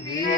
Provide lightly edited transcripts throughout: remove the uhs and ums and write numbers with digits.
Krishna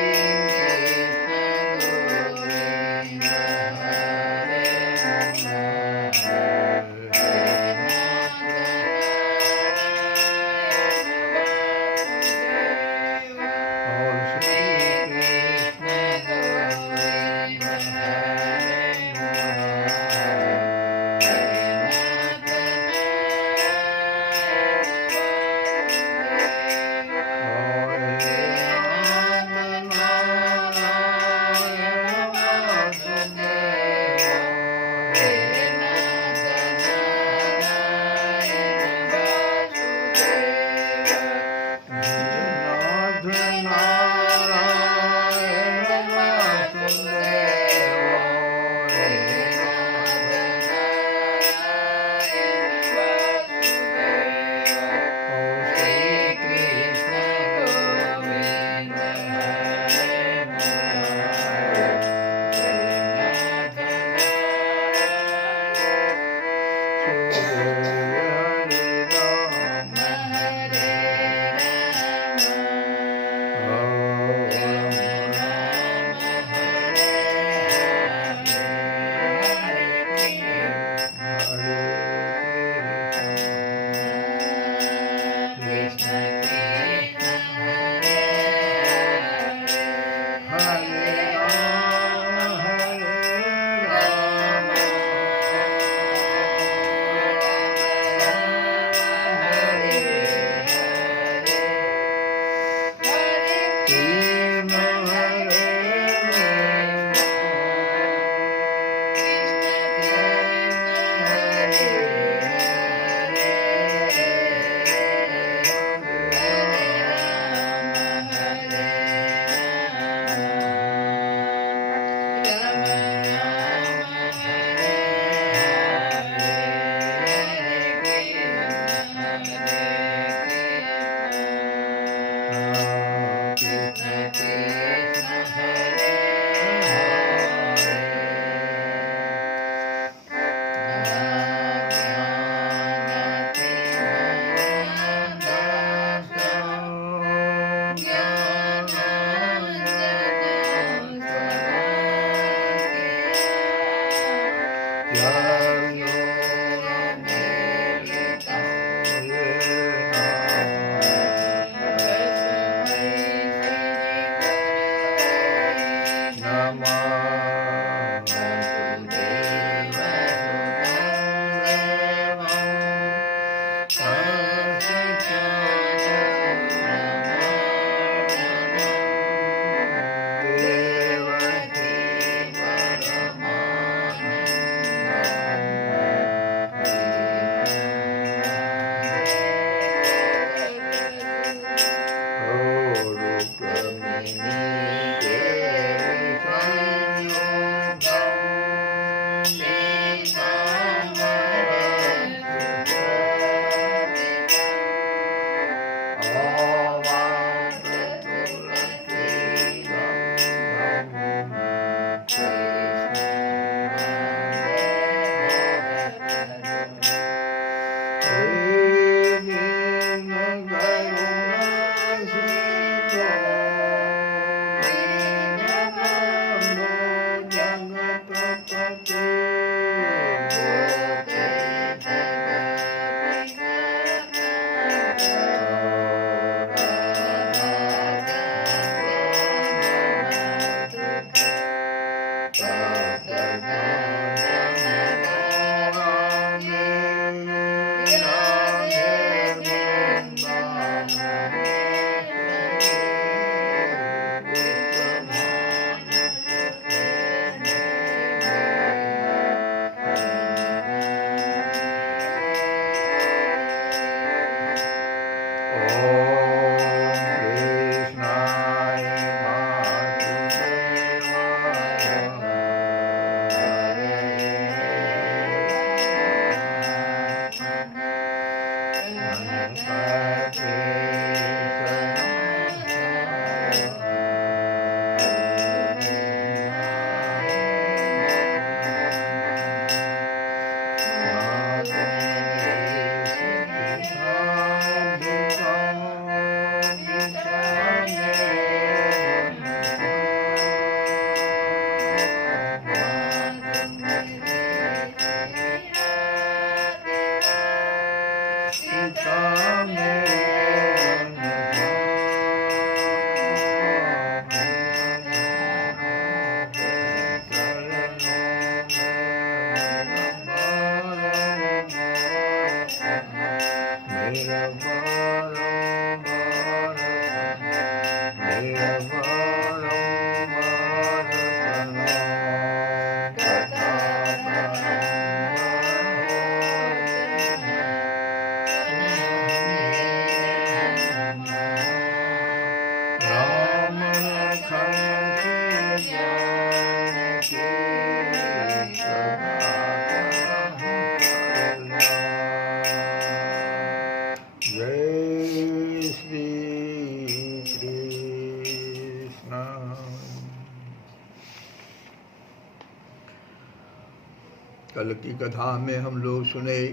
कल की कथा में हम लोग सुने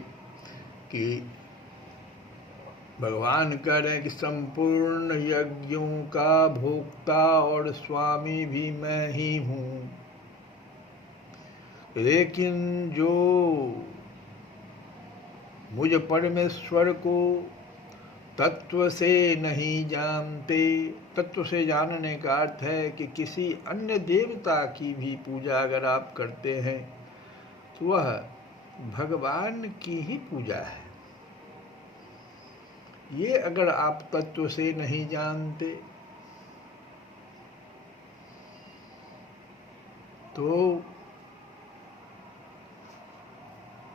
कि भगवान कह रहे हैं कि संपूर्ण यज्ञों का भोक्ता और स्वामी भी मैं ही हूँ, लेकिन जो मुझ परमेश्वर को तत्व से नहीं जानते, तत्व से जानने का अर्थ है कि किसी अन्य देवता की भी पूजा अगर आप करते हैं तो वह भगवान की ही पूजा है। ये अगर आप तत्व से नहीं जानते तो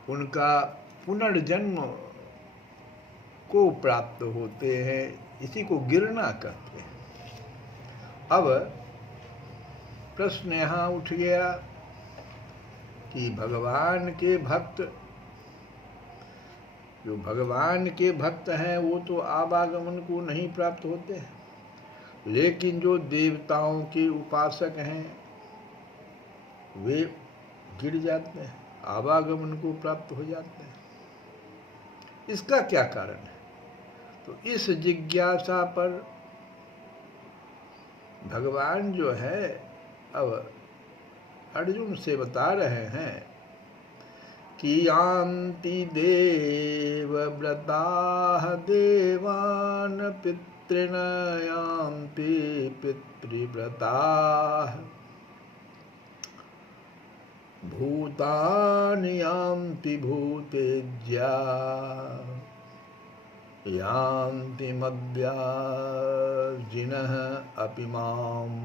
उनका पुनर्जन्म को प्राप्त होते हैं, इसी को गिरना कहते हैं। अब प्रश्न यहाँ उठ गया कि भगवान के भक्त, जो भगवान के भक्त हैं वो तो आवागमन को नहीं प्राप्त होते हैं, लेकिन जो देवताओं के उपासक हैं वे गिर जाते हैं, आवागमन को प्राप्त हो जाते हैं। इसका क्या कारण है? तो इस जिज्ञासा पर भगवान जो है अब अर्जुन से बता रहे हैं कि यान्ति देवव्रताः देवान् पितॄन् यान्ति पितृव्रताः भूतानि यान्ति भूतेज्या यान्ति मद्याजिनः अपि माम्।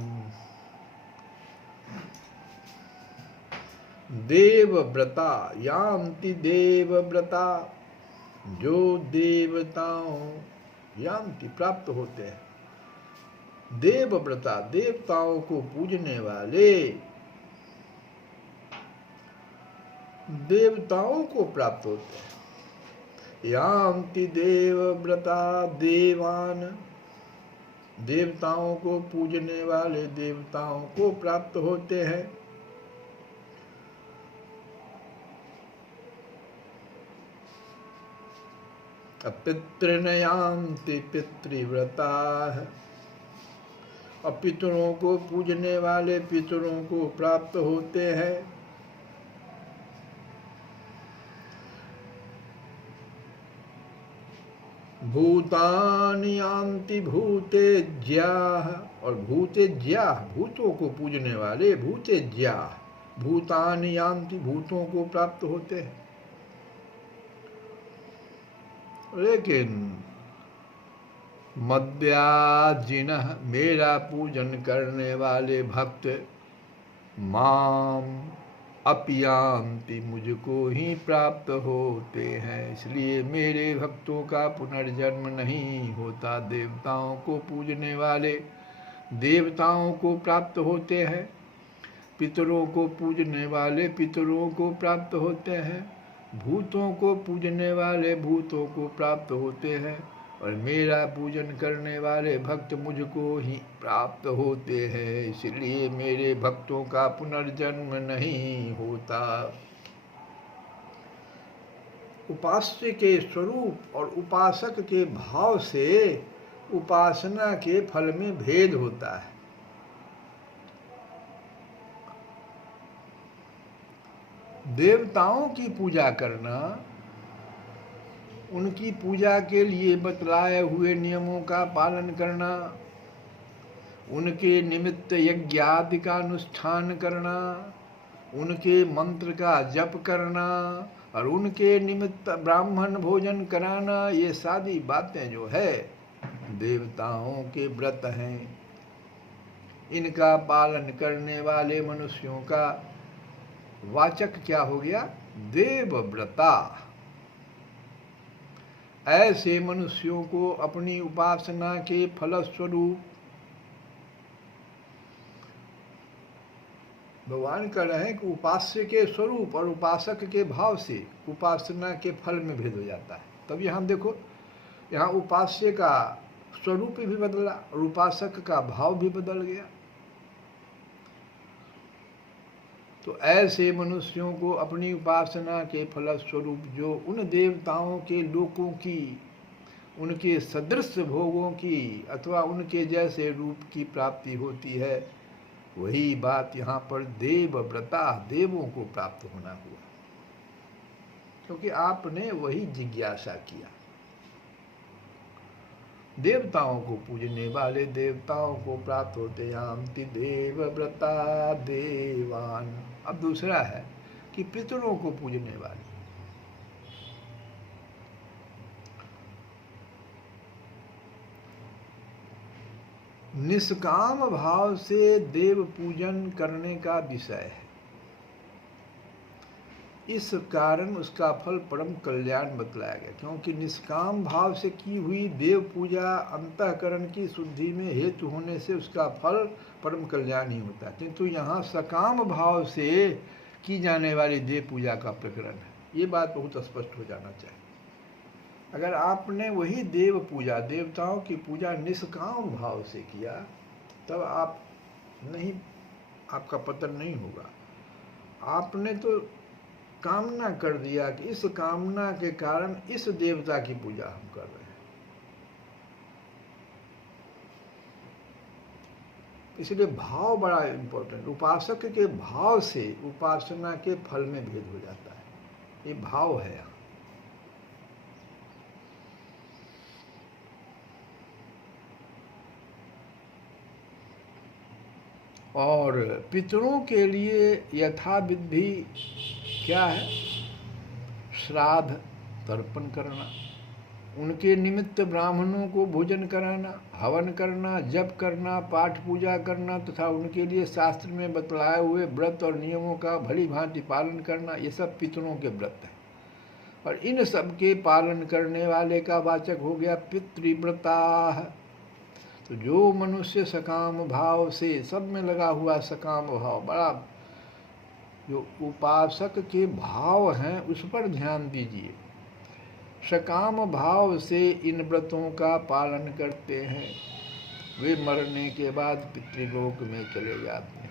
देवव्रता यान्ति देवव्रता, जो देवताओं यान्ति प्राप्त होते हैं, देवव्रता देवताओं को पूजने वाले देवताओं को प्राप्त होते हैं। यान्ति देवव्रता देवान, देवताओं को पूजने वाले देवताओं को प्राप्त होते हैं। पितॄन् यान्ति पितृव्रताः, और पितरों को पूजने वाले पितरों को प्राप्त होते हैं। भूतानि यान्ति भूतेज्याः, और भूतेज्याः भूतों को पूजने वाले भूतेज्याः, भूतानि यान्ति भूतों को प्राप्त होते हैं। लेकिन मद्याजिनः, मेरा पूजन करने वाले भक्त, माम अपि यान्ति, मुझको ही प्राप्त होते हैं। इसलिए मेरे भक्तों का पुनर्जन्म नहीं होता। देवताओं को पूजने वाले देवताओं को प्राप्त होते हैं, पितरों को पूजने वाले पितरों को प्राप्त होते हैं, भूतों को पूजने वाले भूतों को प्राप्त होते हैं, और मेरा पूजन करने वाले भक्त मुझको ही प्राप्त होते हैं। इसलिए मेरे भक्तों का पुनर्जन्म नहीं होता। उपास्य के स्वरूप और उपासक के भाव से उपासना के फल में भेद होता है। देवताओं की पूजा करना, उनकी पूजा के लिए बतलाए हुए नियमों का पालन करना, उनके निमित्त यज्ञ आदि का अनुष्ठान करना, उनके मंत्र का जप करना और उनके निमित्त ब्राह्मण भोजन कराना, ये सारी बातें जो है देवताओं के व्रत हैं। इनका पालन करने वाले मनुष्यों का वाचक क्या हो गया? देवव्रता। ऐसे मनुष्यों को अपनी उपासना के फलस्वरूप भगवान कह रहे हैं कि उपास्य के स्वरूप और उपासक के भाव से उपासना के फल में भेद हो जाता है। तब यहाँ देखो, यहाँ उपास्य का स्वरूप भी बदला और उपासक का भाव भी बदल गया। तो ऐसे मनुष्यों को अपनी उपासना के फलस्वरूप जो उन देवताओं के लोकों की, उनके सदृश भोगों की अथवा उनके जैसे रूप की प्राप्ति होती है, वही बात यहाँ पर देवव्रता, देवों को प्राप्त होना हुआ, क्योंकि आपने वही जिज्ञासा किया। देवताओं को पूजने वाले देवताओं को प्राप्त होते यान्ति देवव्रता देवान। अब दूसरा है कि पितरों को पूजने वाले, निष्काम भाव से देव पूजन करने का विषय है, इस कारण उसका फल परम कल्याण बतलाया गया, क्योंकि निष्काम भाव से की हुई देव पूजा अंतःकरण की शुद्धि में हेतु होने से उसका फल परम कल्याण ही होता है। किंतु यहाँ सकाम भाव से की जाने वाली देव पूजा का प्रकरण है, ये बात बहुत स्पष्ट हो जाना चाहिए। अगर आपने वही देव पूजा, देवताओं की पूजा निष्काम भाव से किया, तब आपका पतन नहीं होगा। आपने तो कामना कर दिया कि इस कामना के कारण इस देवता की पूजा हम कर रहे हैं, इसलिए भाव बड़ा इम्पोर्टेंट। उपासक के भाव से उपासना के फल में भेद हो जाता है, ये भाव है। और पितरों के लिए यथाविधि क्या है? श्राद्ध तर्पण करना, उनके निमित्त ब्राह्मणों को भोजन कराना, हवन करना, जप करना, पाठ पूजा करना तथा उनके लिए शास्त्र में बतलाए हुए व्रत और नियमों का भली भांति पालन करना, ये सब पितरों के व्रत हैं। और इन सब के पालन करने वाले का वाचक हो गया पितृव्रता। तो जो मनुष्य सकाम भाव से, सब में लगा हुआ सकाम भाव, बड़ा जो उपासक के भाव हैं उस पर ध्यान दीजिए। सकाम भाव से इन व्रतों का पालन करते हैं, वे मरने के बाद पितृलोक में चले जाते हैं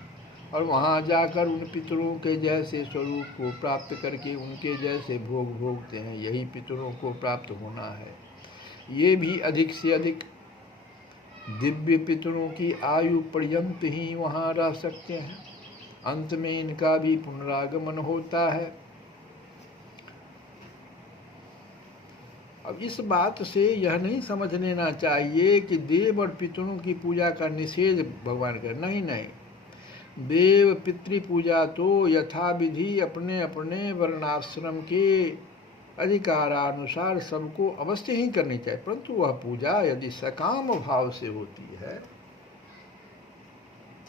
और वहाँ जाकर उन पितरों के जैसे स्वरूप को प्राप्त करके उनके जैसे भोग भोगते हैं। यही पितरों को प्राप्त होना है। ये भी अधिक से अधिक दिव्य पितरों की आयु पर्यंत ही वहाँ रह सकते हैं, अंत में इनका भी पुनरागमन होता है। अब इस बात से यह नहीं समझ लेना चाहिए कि देव और पितरों की पूजा का निषेध भगवान कर, नहीं नहीं, देव पितृ पूजा तो यथाविधि अपने अपने वर्णाश्रम के अधिकारानुसार सबको अवश्य ही करनी चाहिए, परंतु वह पूजा यदि सकाम भाव से होती है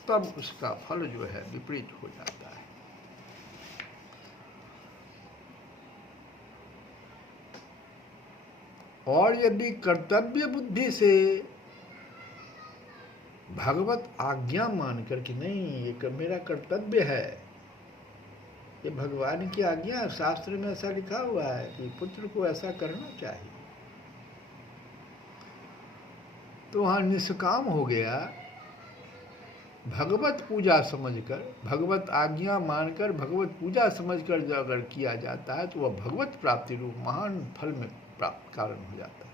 तब उसका फल जो है विपरीत हो जाता है। और यदि कर्तव्य बुद्धि से भगवत आज्ञा मानकर कि नहीं ये मेरा कर्तव्य है, ये भगवान की आज्ञा, शास्त्र में ऐसा लिखा हुआ है कि पुत्र को ऐसा करना चाहिए, तो वहाँ निष्काम हो गया। भगवत पूजा समझकर, भगवत आज्ञा मानकर, भगवत पूजा समझकर जो अगर किया जाता है तो वह भगवत प्राप्ति रूप महान फल में प्राप्त कारण हो जाता है।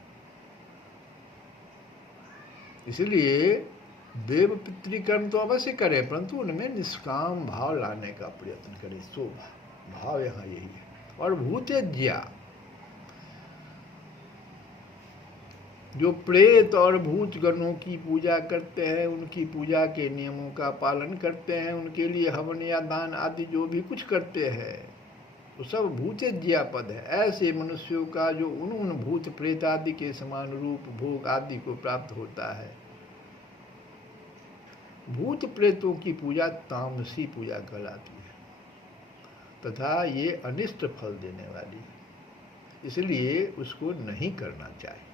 इसलिए देव पितृकर्म तो अवश्य करें, परंतु उनमें निष्काम भाव लाने का प्रयत्न करें। सो भाव यहाँ यही है। और भूतेज्या, जो प्रेत और भूत गणों की पूजा करते हैं, उनकी पूजा के नियमों का पालन करते हैं, उनके लिए हवन या दान आदि जो भी कुछ करते हैं वो सब भूतेज्या पद है। ऐसे मनुष्यों का जो उन भूत प्रेत आदि के समान रूप भोग आदि को प्राप्त होता है। भूत प्रेतों की पूजा तामसी पूजा कहलाती है तथा ये अनिष्ट फल देने वाली है, इसलिए उसको नहीं करना चाहिए।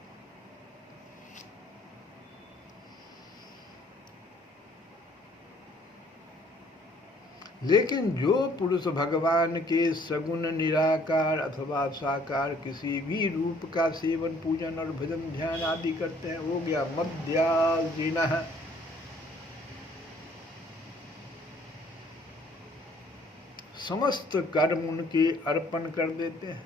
लेकिन जो पुरुष भगवान के सगुण निराकार अथवा साकार किसी भी रूप का सेवन, पूजन और भजन ध्यान आदि करते हैं, हो गया मध्याजीनः। समस्त कर्म उनके अर्पण कर देते हैं,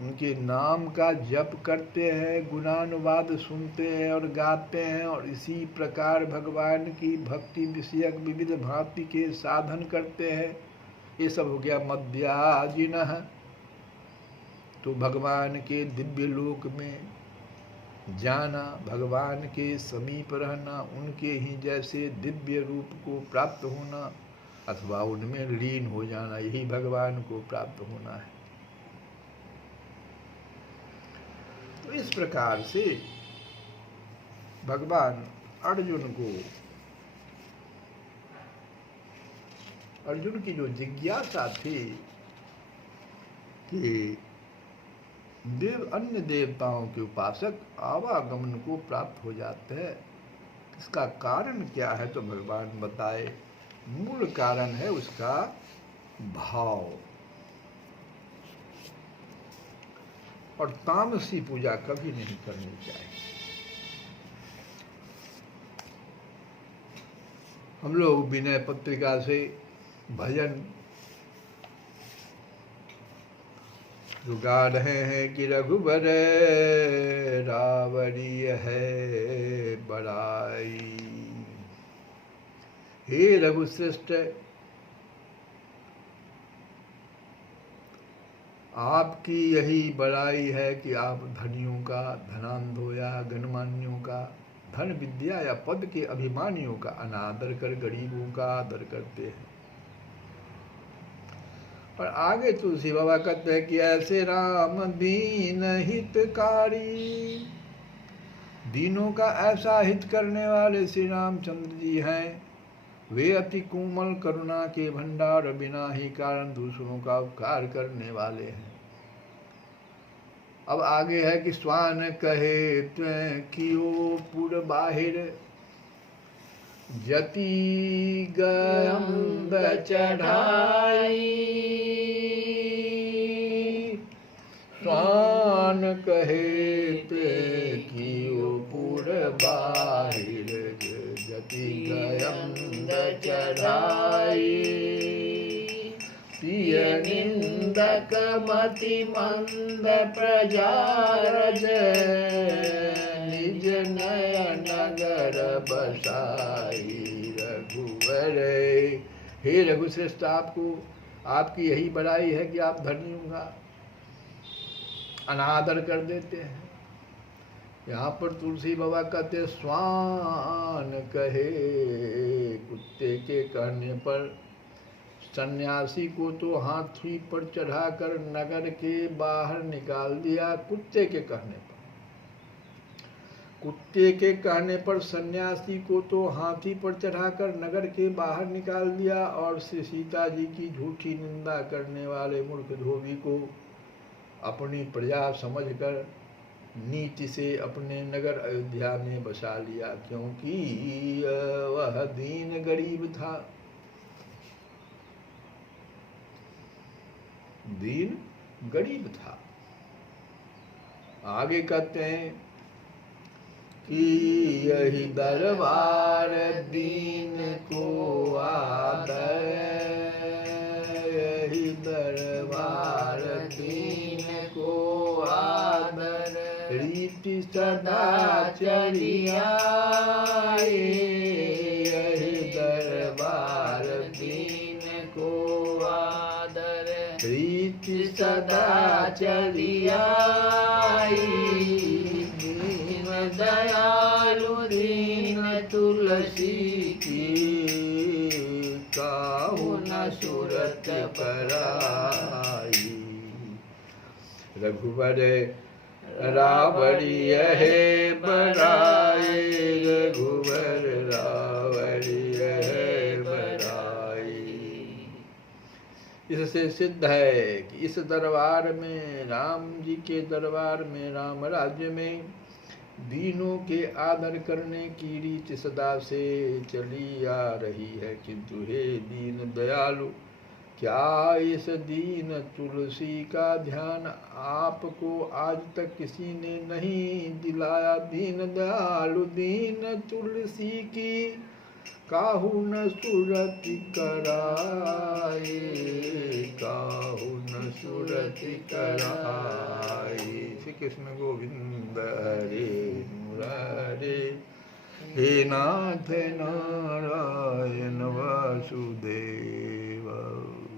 उनके नाम का जप करते हैं, गुणानुवाद सुनते हैं और गाते हैं, और इसी प्रकार भगवान की भक्ति विषयक विविध भांति के साधन करते हैं। ये सब हो गया मध्याजिनः। तो भगवान के दिव्य लोक में जाना, भगवान के समीप रहना, उनके ही जैसे दिव्य रूप को प्राप्त होना अथवा उनमें लीन हो जाना, यही भगवान को प्राप्त होना है। तो इस प्रकार से भगवान अर्जुन की जो जिज्ञासा थी कि अन्य देवताओं के उपासक आवागमन को प्राप्त हो जाते हैं, इसका कारण क्या है? तो भगवान बताए, मूल कारण है उसका भाव। और तामसी पूजा कभी नहीं करनी चाहिए। हम लोग विनय पत्रिका से भजन जो गा रहे हैं कि रघुबर रावणीय है बड़ाई, हे रघुश्रेष्ठ आपकी यही बड़ाई है कि आप धनियों का, धनांधों या गणमान्यों का, धन विद्या या पद के अभिमानियों का अनादर कर गरीबों का आदर करते हैं। और आगे तुलसी बाबा कहते हैं कि ऐसे राम दीन हितकारी, दीनों का ऐसा हित करने वाले श्री रामचंद्र जी हैं। वे अति कोमल करुणा के भंडार, बिना ही कारण दूसरों का उपकार करने वाले हैं। अब आगे है कि स्वान कहे त्वें कियो पुर बाहिर, जति गंध चढ़ाई। स्वान कहे त्वें कियो पुर बाहिर, जति गंध चढ़ाई। पिय निंदक मति मंद प्रजा रज, निज नयन नगर बसाई। रघुवर, हे रघुश्रेष्ठ आपकी यही बड़ाई है कि आप धनियों का अनादर कर देते हैं। यहाँ पर तुलसी बाबा कहते स्वान कहे, कुत्ते के कहने पर सन्यासी को तो हाथी पर चढ़ाकर नगर के बाहर निकाल दिया। कुत्ते के कहने पर सन्यासी को तो हाथी पर चढ़ाकर नगर के बाहर निकाल दिया, और श्री सीता जी की झूठी निंदा करने वाले मूर्ख धोबी को अपनी प्रजा समझकर नीति से अपने नगर अयोध्या में बसा लिया, क्योंकि वह दीन गरीब था। दीन गरीब था। आगे कहते हैं कि यही दरबार दीन को आदर, यही दरबार दीन को आदर। रीति सदा चली आए, यही दरबार दीन को आदर। रीति सदा चली आई, दीन दयालु दीन तुलसी की, काहू न सूरत पराई। रघुवर रावणीय है बड़ाई, रघुवर रावणीय है बड़ाई। इससे सिद्ध है कि इस दरबार में, राम जी के दरबार में, राम राज्य में दीनों के आदर करने की रीति सदा से चली आ रही है। किंतु हे दीन दयालु, क्या इस दीन तुलसी का ध्यान आपको आज तक किसी ने नहीं दिलाया? दीन दयालु दीन तुलसी की, काहू न सुरति कराए, काहू न सुरति कराए। श्री कृष्ण गोविंद हरे मुरारे, हे नाथ नारायण वासुदेव।